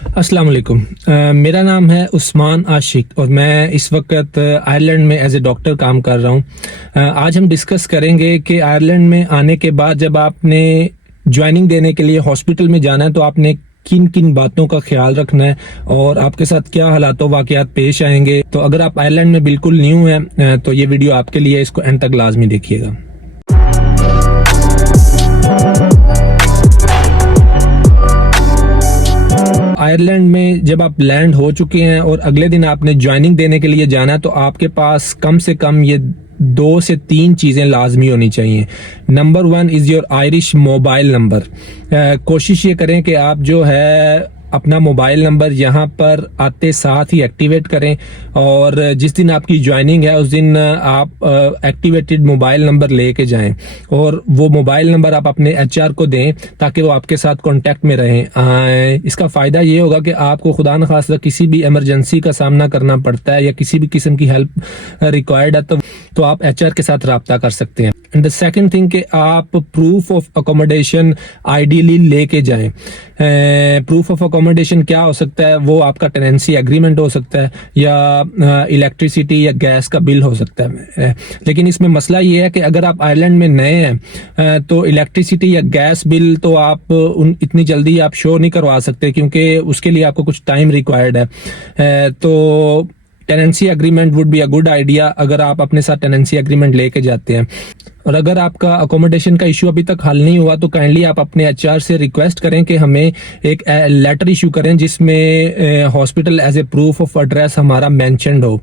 अस्सलाम वालेकुम। मेरा नाम है उस्मान आशिक और मैं इस वक्त आयरलैंड में एज ए डॉक्टर काम कर रहा हूँ। आज हम डिस्कस करेंगे कि आयरलैंड में आने के बाद जब आपने ज्वाइनिंग देने के लिए हॉस्पिटल में जाना है तो आपने किन किन बातों का ख्याल रखना है और आपके साथ क्या हालात वाक़यात पेश आएंगे। तो अगर आप आयरलैंड में बिल्कुल न्यू हैं तो ये वीडियो आपके लिए, इसको एंड तक लाजमी देखिएगा। आयरलैंड में जब आप लैंड हो चुके हैं और अगले दिन आपने ज्वाइनिंग देने के लिए जाना है तो आपके पास कम से कम ये 2 से 3 चीज़ें लाजमी होनी चाहिए। Number 1 is your Irish mobile number. कोशिश ये करें कि आप जो है अपना मोबाइल नंबर यहाँ पर आते साथ ही एक्टिवेट करें और जिस दिन आपकी ज्वाइनिंग है उस दिन आप एक्टिवेटेड मोबाइल नंबर लेके जाएं और वो मोबाइल नंबर आप अपने एचआर को दें ताकि वो आपके साथ कांटेक्ट में रहें। इसका फ़ायदा ये होगा कि आपको खुदा न खास्ता किसी भी इमरजेंसी का सामना करना पड़ता है या किसी भी किस्म की हेल्प रिक्वायर्ड है तो आप एचआर के साथ रब्ता कर सकते हैं। एंड द सेकंड थिंग कि आप प्रूफ ऑफ अकोमोडेशन आइडियली लेके जाएं। प्रूफ ऑफ अकोमोडेशन क्या हो सकता है? वो आपका टेनेंसी एग्रीमेंट हो सकता है या इलेक्ट्रिसिटी या गैस का बिल हो सकता है। लेकिन इसमें मसला ये है कि अगर आप आयरलैंड में नए हैं तो इलेक्ट्रिसिटी या गैस बिल तो आप इतनी जल्दी आप शो नहीं करवा सकते क्योंकि उसके लिए आपको कुछ टाइम रिक्वायर्ड है। तो tenancy agreement would be a good idea अगर आप अपने साथ टेनेंसी एग्रीमेंट लेके जाते हैं। और अगर आपका अकोमोडेशन का इशू अभी तक हल नहीं हुआ तो काइंडली आप अपने एचआर से रिक्वेस्ट करें कि हमें एक लेटर इशू करें जिसमें hospital as a proof of address हमारा मेंशन्ड हो।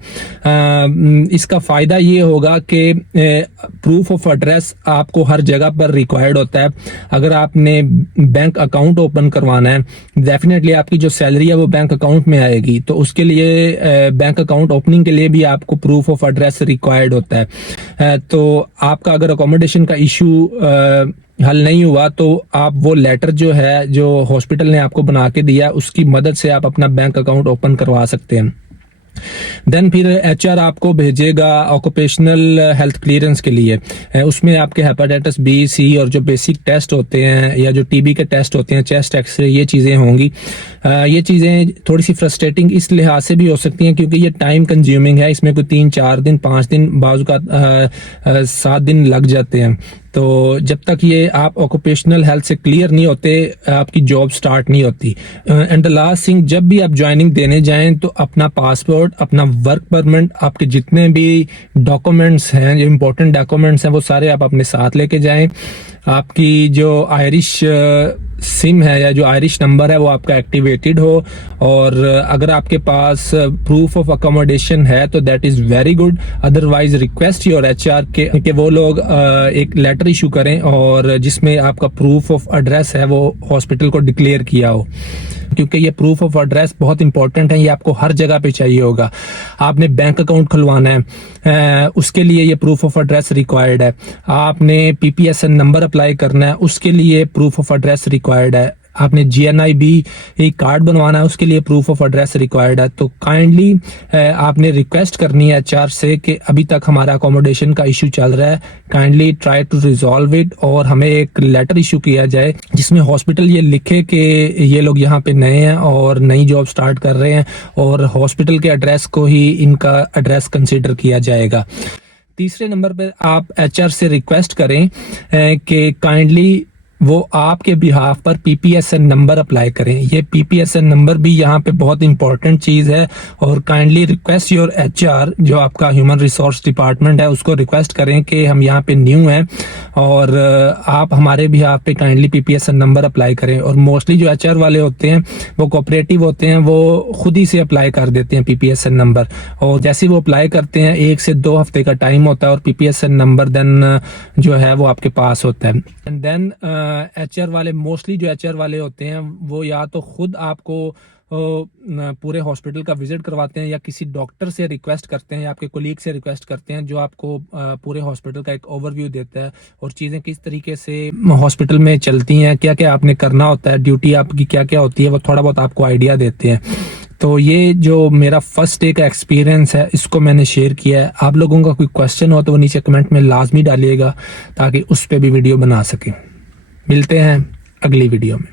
इसका फ़ायदा ये होगा कि प्रूफ ऑफ एड्रेस आपको हर जगह पर रिक्वायर्ड होता है। अगर आपने बैंक अकाउंट ओपन करवाना है, डेफिनेटली आपकी जो सैलरी है वो बैंक अकाउंट में आएगी, तो उसके लिए बैंक अकाउंट ओपनिंग के लिए भी आपको प्रूफ ऑफ एड्रेस रिक्वायर्ड होता है। तो आपका अगर अकोमोडेशन का इशू हल नहीं हुआ तो आप वो लेटर जो है जो हॉस्पिटल ने आपको बना के दिया उसकी मदद से आप अपना बैंक अकाउंट ओपन करवा सकते हैं। देन फिर एचआर आपको भेजेगा ऑक्यूपेशनल हेल्थ क्लियरेंस के लिए। उसमें आपके हेपेटाइटिस बी, सी और जो बेसिक टेस्ट होते हैं या जो टीबी के टेस्ट होते हैं, चेस्ट एक्सरे, ये चीज़ें होंगी। ये चीज़ें थोड़ी सी फ्रस्ट्रेटिंग इस लिहाज से भी हो सकती हैं क्योंकि ये टाइम कंज्यूमिंग है। इसमें कोई 3-4 दिन, 5 दिन, बाज़ का 7 दिन लग जाते हैं। तो जब तक ये आप ऑक्यूपेशनल हेल्थ से क्लियर नहीं होते आपकी जॉब स्टार्ट नहीं होती। एंड द लास्ट थिंग, जब भी आप ज्वाइनिंग देने जाएं तो अपना पासपोर्ट, अपना वर्क परमिट, आपके जितने भी डॉक्यूमेंट्स हैं, जो इम्पोर्टेंट डॉक्यूमेंट्स हैं, वो सारे आप अपने साथ लेके जाएं। आपकी जो आयरिश सिम है या जो आयरिश नंबर है वो आपका एक्टिवेटेड हो और अगर आपके पास प्रूफ ऑफ अकोमोडेशन है तो that is very good. Otherwise request your HR के वो लोग एक लेटर इशू करें और जिसमें आपका प्रूफ ऑफ एड्रेस है वो हॉस्पिटल को डिक्लेयर किया हो, क्योंकि ये प्रूफ ऑफ एड्रेस बहुत इंपॉर्टेंट है। ये आपको हर जगह पे चाहिए होगा। आपने बैंक अकाउंट खुलवाना है, उसके लिए ये प्रूफ ऑफ एड्रेस रिक्वायर्ड है। आपने पीपीएसएन नंबर अप्लाई करना है, उसके लिए प्रूफ ऑफ एड्रेस रिक्वायर्ड है। आपने जीएनआईबी एक कार्ड बनवाना है, उसके लिए प्रूफ ऑफ एड्रेस रिक्वायर्ड है। तो काइंडली आपने रिक्वेस्ट करनी है एचआर से कि अभी तक हमारा अकोमोडेशन का इशू चल रहा है, kindly try to resolve it और हमें एक लेटर इशू किया जाए जिसमें हॉस्पिटल ये लिखे कि ये लोग यहाँ पे नए हैं और नई जॉब स्टार्ट कर रहे हैं और हॉस्पिटल के एड्रेस को ही इनका एड्रेस कंसिडर किया जाएगा। तीसरे नंबर पर आप एचआर से रिक्वेस्ट करें कि काइंडली वो आपके बिहाफ पर पीपीएसएन नंबर अप्लाई करें। ये पीपीएसएन नंबर भी यहाँ पे बहुत इंपॉर्टेंट चीज़ है और काइंडली रिक्वेस्ट योर एचआर, जो आपका ह्यूमन रिसोर्स डिपार्टमेंट है, उसको रिक्वेस्ट करें कि हम यहाँ पे न्यू हैं और आप हमारे बिहाफ पे काइंडली पीपीएसएन नंबर अप्लाई करें। और मोस्टली जो एचआर वाले होते हैं वो कोऑपरेटिव होते हैं, वो खुद ही से अप्लाई कर देते हैं पीपीएसएन नंबर और जैसे वो अप्लाई करते हैं 1 से 2 हफ्ते का टाइम होता है और पीपीएसएन नंबर देन जो है वो आपके पास होता है। एंड देन एचआर वाले, मोस्टली जो एचआर वाले होते हैं वो या तो खुद आपको पूरे हॉस्पिटल का विजिट करवाते हैं या किसी डॉक्टर से रिक्वेस्ट करते हैं या आपके कोलीग से रिक्वेस्ट करते हैं जो आपको पूरे हॉस्पिटल का एक ओवरव्यू देता है और चीज़ें किस तरीके से हॉस्पिटल में चलती हैं, क्या क्या आपने करना होता है, ड्यूटी आपकी क्या क्या होती है, वो थोड़ा बहुत आपको आइडिया देते हैं। तो ये जो मेरा फर्स्ट डे का एक्सपीरियंस है इसको मैंने शेयर किया है। आप लोगों का कोई क्वेश्चन हो तो वो नीचे कमेंट में लाजमी डालिएगा ताकि उस पर भी वीडियो बना सकें। मिलते हैं अगली वीडियो में।